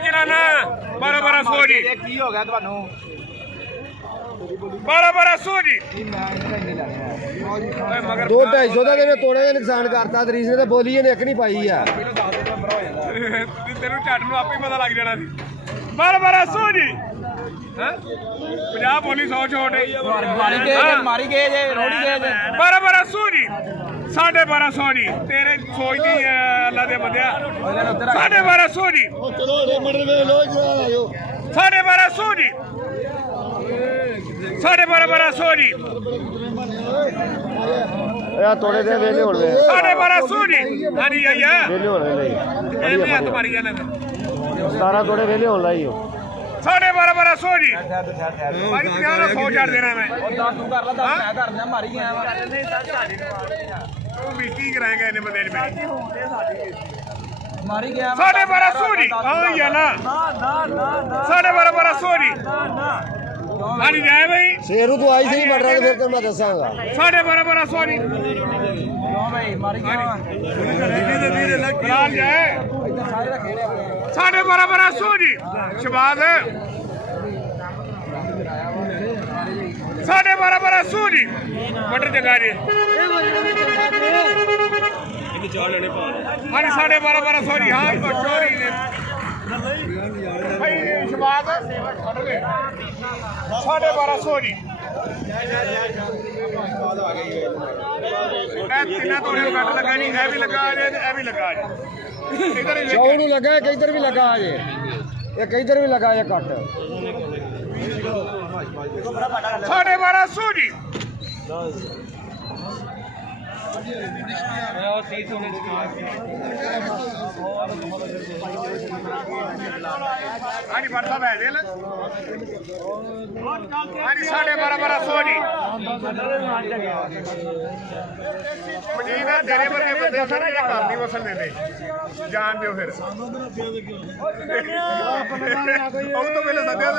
ਜਨਾਨਾ 1200 ਜੀ ਕੀ ਹੋ ਗਿਆ ਤੁਹਾਨੂੰ 1200 ਜੀ दो 250 ਦਾ ਤੇ ਤੋੜੇ ਦਾ ਨੁਕਸਾਨ ਕਰਤਾ ਤਰੀਸ ਨੇ ਤੇ ਬੋਲੀ ਇਹਨੇ ਇੱਕ ਨਹੀਂ ਪਾਈ ਆ ਤੈਨੂੰ ਝੱਟ ਨੂੰ ਆਪੇ ਪਤਾ ਲੱਗ ਜਾਣਾ ਸੀ 1200 ਜੀ 50 ਬੋਲੀ 100 ਛੋਟ ਮਾਰੀ ਗਏ ਜੇ ਰੋੜੀ ਗਏ ਜੇ 1200 ਜੀ 1250 ਜੀ ਤੇਰੇ ਸੋਚਦੀ ਅੱਲਾ ਦੇ ਬੰਦਿਆ 1250 ਜੀ ਚਲੋ ਮਟਰ ਵੇ ਲੋ ਜਰਾ ਆਇਓ 1250 ਜੀ 1250 ਜੀ ਇਹ ਤੋੜੇ ਦੇ ਵੇਲੇ ਹੋਣ ਵੇ 1250 ਜੀ ਹਾਂਜੀ ਆਇਆ ਵੇਲੇ ਹੋਣ ਵੇ ਇਹ ਵੀ ਹੱਥ ਮਾਰੀ ਜਾਂਦੇ 17 ਤੋੜੇ ਵੇਲੇ ਹੋਣ ਲਾਈ ਹੋ 1250 ਜੀ ਭਾਈ 50 ਦਾ 100 ਛੱਡ ਦੇਣਾ ਮੈਂ ਤੂੰ ਕਰ ਲਾ 10 ਮੈਂ ਕਰਨਾ ਮਾਰੀ ਗਿਆ ਵਾ ਤੂੰ ਬੀਤੀ ਕਰਾਏਗਾ ਇਹਨੇ ਬੰਦੇ ਨੇ ਮਾਰੀ ਗਿਆ 1250 ਜੀ ਆਹ ਯਾਲਾ 1250 ਜੀ ਹਾਂਜੀ ਜਾਏ ਭਾਈ ਸ਼ੇਰੂ ਤੂੰ ਆਈ ਸਹੀ ਮਟਰਾਂ ਤੇ ਫਿਰ ਤੈਨੂੰ ਮੈਂ ਦੱਸਾਂਗਾ 1250 ਜੀ ਲੋ ਭਾਈ ਮਾਰੀ ਗਿਆ ਲਾਲ ਜਾਏ ਇੱਧਰ ਸਾਰੇ ਦਾ ਖੇੜਿਆ 1250 ਜੀ ਸ਼ਬਾਜ਼ 1250 ਜੀ ਮਟਰ ਜਗਾ ਜੀ ਹਾਂਜੀ 1250 ਜੀ ਹਾਂ ਚੋਰੀ ਨੇ ਭਾਈ ਸ਼ਬਾਜ਼ 1250 ਜੀ ਇਹ ਤਿੰਨਾਂ ਤੋੜੇ ਨੂੰ ਕੱਟ ਲੱਗਾ ਜੀ ਇਹ ਵੀ ਲੱਗਾ ਜੇ ਇਹ ਵੀ ਲੱਗਾ ਜੀ ਇਧਰ ਹੀ ਚੌ ਨੂੰ ਲੱਗਾ ਕਿੱਧਰ ਵੀ ਲੱਗਾ ਜੇ ਇਹ ਕਿੱਧਰ ਵੀ ਲੱਗਾ ਇਹ ਕੱਟ 1250 ਜੀ ਹਾਂਜੀ ਫੜ ਸਾਹਿਬ ਹੈ ਦੇ ਲੈ ਹਾਂਜੀ 1250 ਜੀ ਮਜੀਦ ਤੇਰੇ ਵਰਗੇ ਬੰਦੇ ਸਾਰੇ ਘਰ ਨਹੀਂ ਵਸਣ ਦਿੰਦੇ ਜਾਣ ਦਿਓ ਫਿਰ ਉਹ ਤੋਂ ਪਹਿਲੇ ਸੱਦਿਆ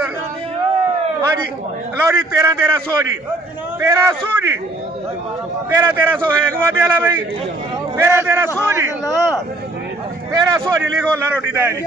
ਹਾਂਜੀ ਲਓ ਜੀ 1300 ਜੀ 1300 ਜੀ 1300 ਹੈ ਗਵਾਦੇ ਵਾਲਾ ਬਈ 1300 ਜੀ 1300 ਜੀ ਲਿਖੋ ਲਾ ਰੋਟੀ ਦਾ ਜੀ